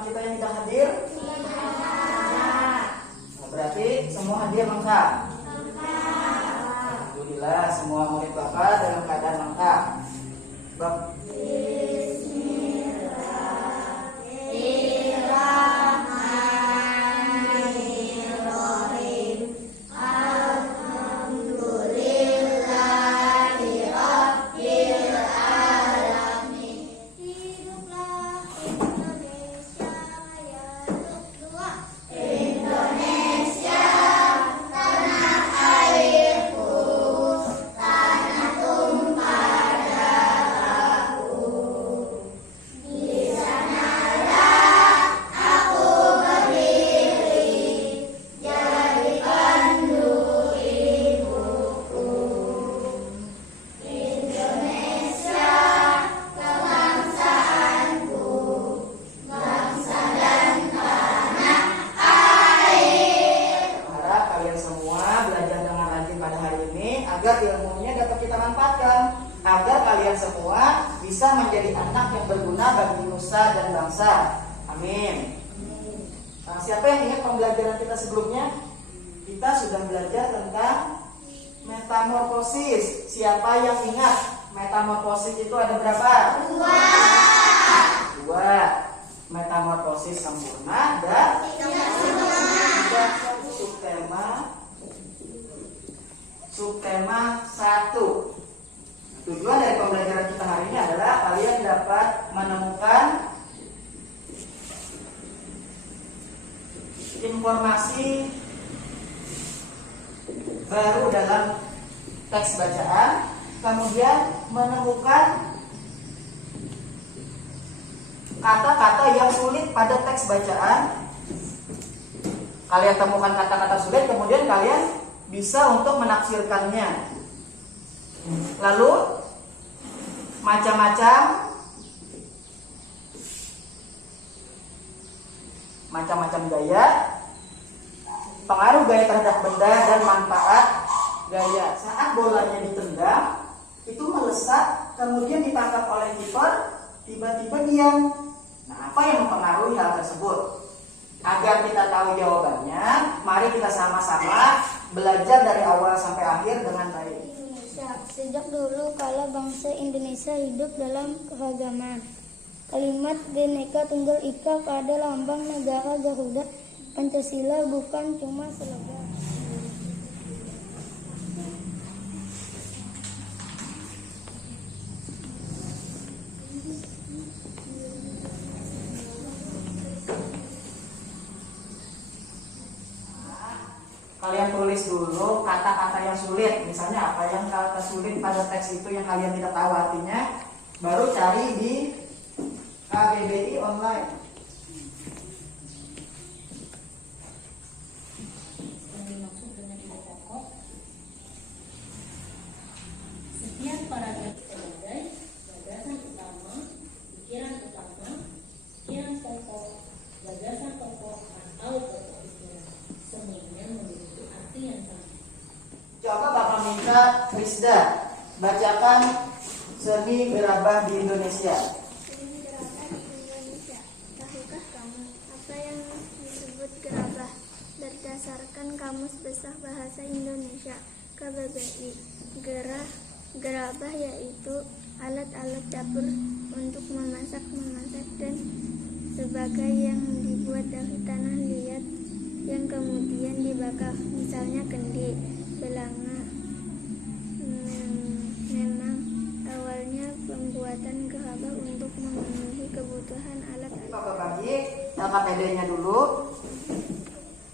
teman-teman kita yang tidak hadir? Nah, berarti semua hadir lengkap. Alhamdulillah semua murid Bapak dalam keadaan lengkap. Agar ilmunya dapat kita manfaatkan, agar kalian semua bisa menjadi anak yang berguna bagi nusa dan bangsa. Amin. Nah, siapa yang ingat pembelajaran kita sebelumnya? Kita sudah belajar tentang metamorfosis. Siapa yang ingat metamorfosis itu ada berapa? Dua. Metamorfosis sempurna dan subtema 1. Tujuan dari pembelajaran kita hari ini adalah kalian dapat menemukan informasi baru dalam teks bacaan, kemudian menemukan kata-kata yang sulit pada teks bacaan. Kalian temukan kata-kata sulit, kemudian kalian bisa untuk menafsirkannya. Lalu macam-macam gaya, pengaruh gaya terhadap benda dan manfaat gaya. Saat bolanya ditendang, itu melesat, kemudian ditangkap oleh kiper, tiba-tiba diam. Nah, apa yang mempengaruhi hal tersebut? Agar kita tahu jawabannya, mari kita sama-sama belajar dari awal sampai akhir dengan baik. Sejak dulu kala bangsa Indonesia hidup dalam keragaman. Kalimat Bhinneka Tunggal Ika pada lambang negara Garuda Pancasila bukan cuma slogan. Kalian tulis dulu kata-kata yang sulit. Misalnya apa yang kata sulit pada teks itu yang kalian tidak tahu artinya, baru cari di KBBI online. Setiap paragraf sebagai gagasan utama, pikiran utama, pikiran pokok, gagasan pokok atau pokok pikiran. Semuanya memiliki arti yang sama. Coba Bapak minta Rizda bacakan seni gerabah di Indonesia. Seni gerabah di Indonesia. Tahukah kamu apa yang disebut gerabah? Berdasarkan Kamus Besar Bahasa Indonesia KBBI, gerabah yaitu alat-alat dapur untuk memasak dan sebagai yang dibuat dari tanah liat yang kemudian dibakar, misalnya kendi, belanga. Memang awalnya pembuatan gerabah untuk memenuhi kebutuhan alat-alat. Bapak bagi LKPD-nya dulu.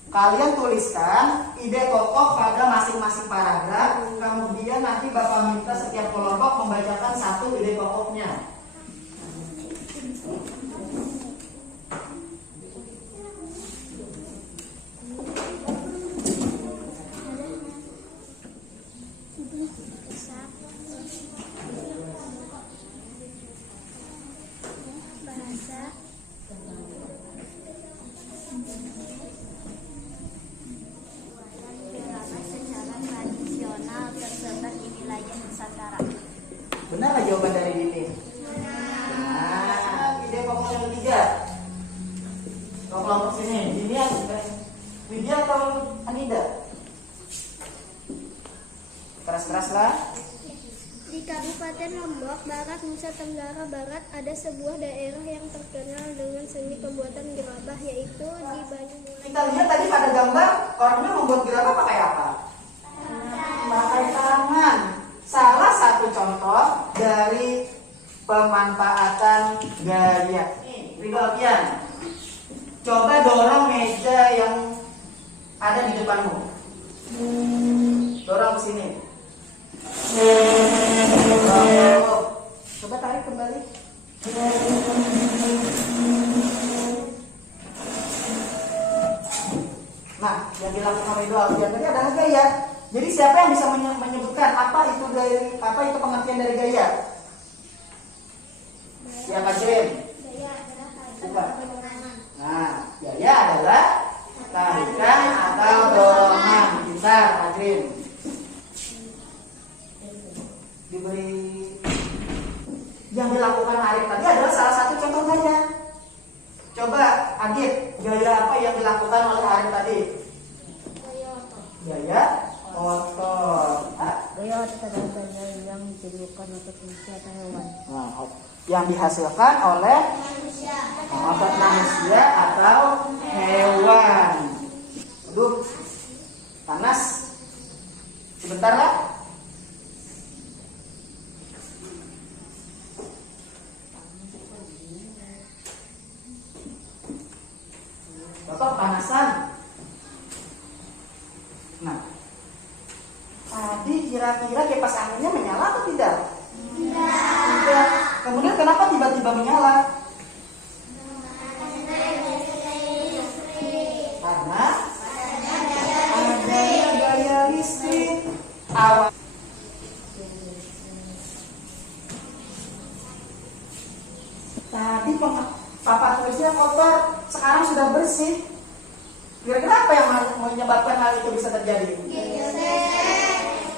Kalian tuliskan ide pokok pada masing-masing paragraf, kemudian nanti Bapak minta setiap kelompok membacakan satu ide pokoknya. Benar lah jawaban dari Dini. kelompok sini. Ini Widya atau Anida? Keras-keras lah. Di Kabupaten Lombok Barat, Nusa Tenggara Barat, ada sebuah daerah yang terkenal dengan seni pembuatan gerabah, yaitu di Banyumulai. Kita lihat tadi pada gambar orangnya membuat gerabah pakai apa? Pakai tangan. Salah satu contoh dari pemanfaatan gaya. Ridho Alfian, coba dorong meja yang ada di depanmu. Dorong ke sini. Coba tarik kembali. Nah, yang dilakukan Ridho Alfian tadi adalah gaya. Jadi siapa yang bisa menyebutkan apa itu pengertian dari gaya? Ya, Kak Jim. Gaya adalah Bukan. Nah, gaya adalah tarikan atau dorongan. Pintar, Kak Jim. Diberi yang dilakukan Arif tadi adalah salah satu contoh gaya. Coba Adit, gaya apa yang dilakukan oleh Arif tadi? Gaya otot. Gaya otot adalah gaya yang ditimbulkan untuk manusia atau hewan. Nah, yang dihasilkan oleh otot manusia atau hewan. Aduh, panas. Sebentar lah. Bapak panasan. Nah, tadi kira-kira kipas anginnya menyala atau tidak? Tidak. Kemudian kenapa tiba-tiba menyala? Karena adanya gaya listrik. Awal. Tadi papan tulisnya kotor, sekarang sudah bersih. Kira-kira apa yang menyebabkan hal itu bisa terjadi?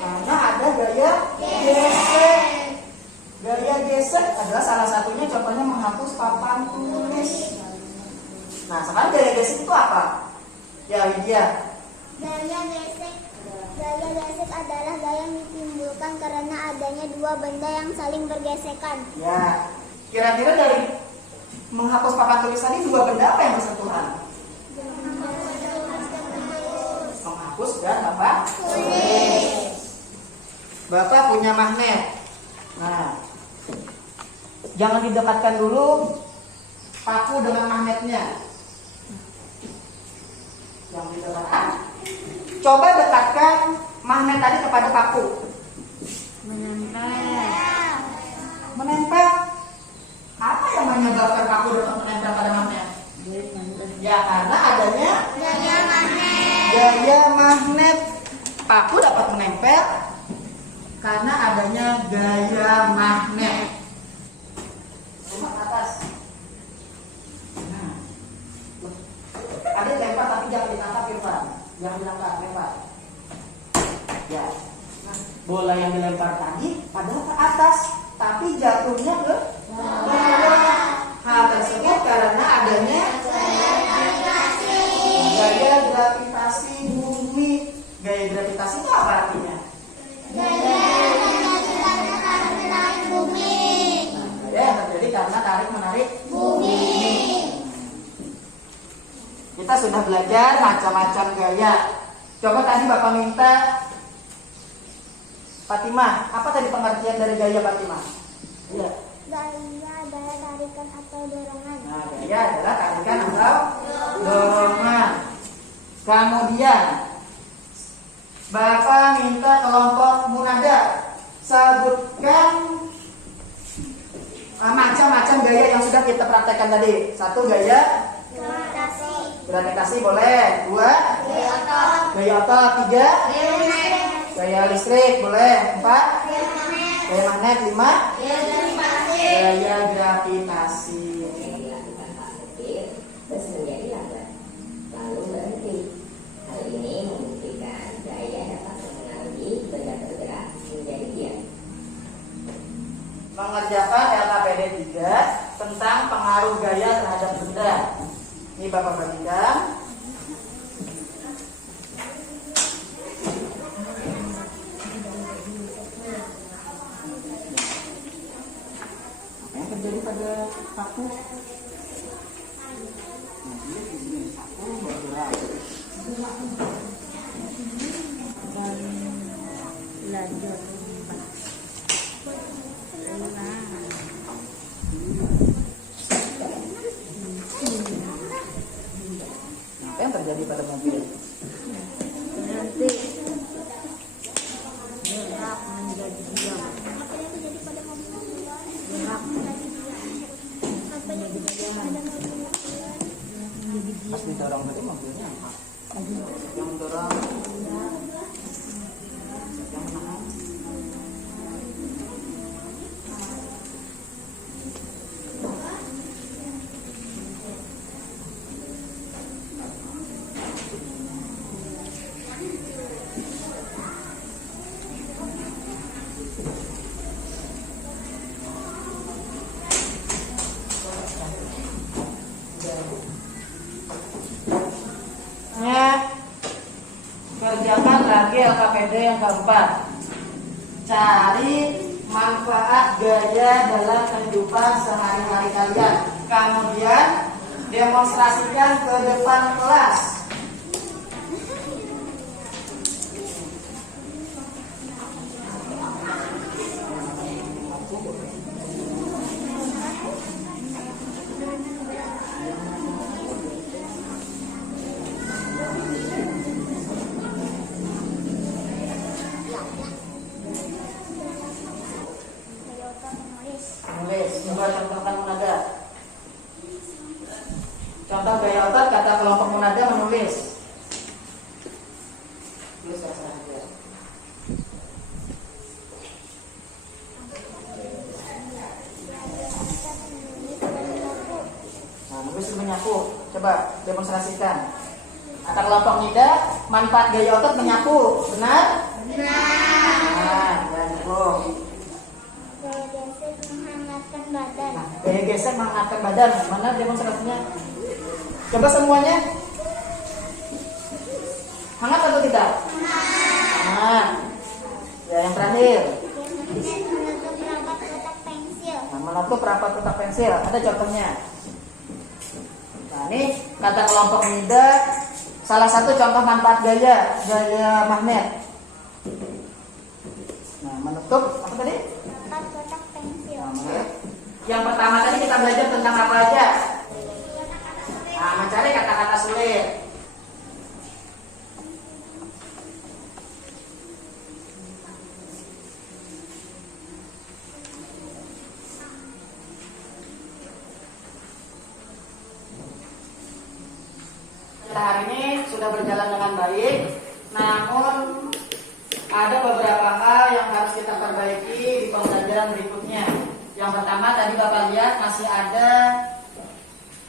Karena ada gaya gesek. Gaya gesek adalah salah satunya, contohnya menghapus papan tulis. Nah, sekarang gaya gesek itu apa? Ya, Widya. Gaya gesek adalah gaya yang ditimbulkan karena adanya dua benda yang saling bergesekan. Ya, kira-kira dari menghapus papan tulis tadi dua benda apa yang bersentuhan? Menghapus dan apa? Tulis. Bapak punya magnet. Nah, jangan didekatkan dulu paku dengan magnetnya. Yang didekatkan. Coba dekatkan magnet tadi kepada paku. Menempel. Apa yang menyebabkan paku dapat menempel pada magnet? Ya, karena adanya gaya magnet. Paku dapat menempel karena adanya gaya magnet. Coba ke atas. Nah, ada lempar tapi jangan ditangkap, Irfan. Jangan ditangkap, lempar. Ya. Nah, bola yang dilempar tadi padahal ke atas, tapi jatuhnya ke bawah. Hal tersebut karena adanya gaya gravitasi bumi. Gaya gravitasi itu apa artinya? Gaya yang terjadi karena tarik menarik bumi. Kita sudah belajar macam-macam gaya. Coba tadi Bapak minta Fatimah, apa tadi pengertian dari gaya Fatimah? Iya. Gaya adalah tarikan atau dorongan. Nah, gaya adalah tarikan atau dorongan. Kemudian Bapak minta kelompok Munada sebutkan macam-macam gaya yang sudah kita praktekkan tadi. Satu, gaya gravitasi boleh. Dua, gaya otot. Tiga, gaya listrik boleh. Empat, gaya magnet. Lima, gaya gravitasi. Terus menjadi lambat, lalu berhenti. Hal ini membuktikan gaya dapat mempengaruhi benda bergerak menjadi diam. Mengerjakan LKPD 3 tentang pengaruh gaya terhadap benda. Ini Bapak bagikan. Apa yang terjadi pada paku? Paku bergerak. Belajar. Apa yang terjadi pada mobil? Berhenti. Gerak menjadi diam. Gerak Pas didorong tadi mobilnya apa? Yang dorong, yang menahan. Kerjakan lagi LKPD yang keempat. Cari manfaat gaya dalam kehidupan sehari-hari kalian. Kemudian demonstrasikan ke depan kelas. Menulis, coba contohkan munada. Contoh gaya otot kata kelompok munada menulis. Tulis saja. Nah, menulis dan menyapu. Coba demonstrasikan. Kata kelompok nida, manfaat gaya otot menyapu. Benar? Benar. Nah, nyambung. Gaya gesek menghangatkan badan. Nah, gaya gesek mengangkat badan. Mana demonstrasinya? Coba semuanya. Hangat atau tidak? Hangat. Ya, yang terakhir. Menutup rapat kotak pensil. Nah, menutup rapat kotak pensil. Ada contohnya. Nah, ini kata kelompok nida. Salah satu contoh manfaat gaya magnet. Nah, menutup apa tadi? Rapat kotak pensil. Nah, yang pertama tadi kita belajar tentang apa aja? Nah, mencari kata-kata sulit. Kita hari ini sudah berjalan dengan baik, namun ada beberapa hal yang harus kita perbaiki di pembelajaran berikutnya. Yang pertama tadi Bapak lihat masih ada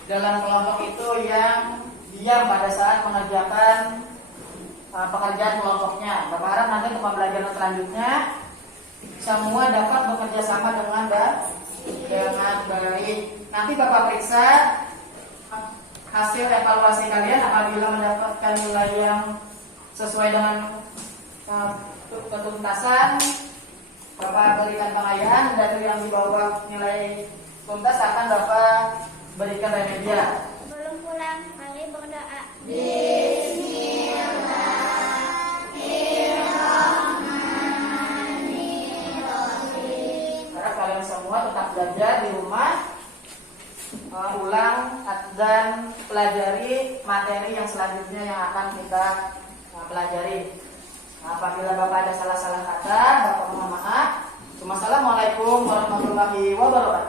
dalam kelompok itu yang diam pada saat mengerjakan pekerjaan kelompoknya. Bapak harap nanti untuk pembelajaran selanjutnya semua dapat bekerja sama dengan baik. Nanti Bapak periksa hasil evaluasi kalian apabila mendapatkan nilai yang sesuai dengan ketuntasan, Bapak berikan pengayaan, dan yang di bawah nilai tuntas akan Bapak berikan remedial. Belum pulang, mari berdoa. Harap kalian semua tetap belajar di rumah, ulang dan pelajari materi yang selanjutnya yang akan kita pelajari. Apabila Bapak ada salah-salah kata, Bapak mohon maaf. Assalamualaikum warahmatullahi wabarakatuh.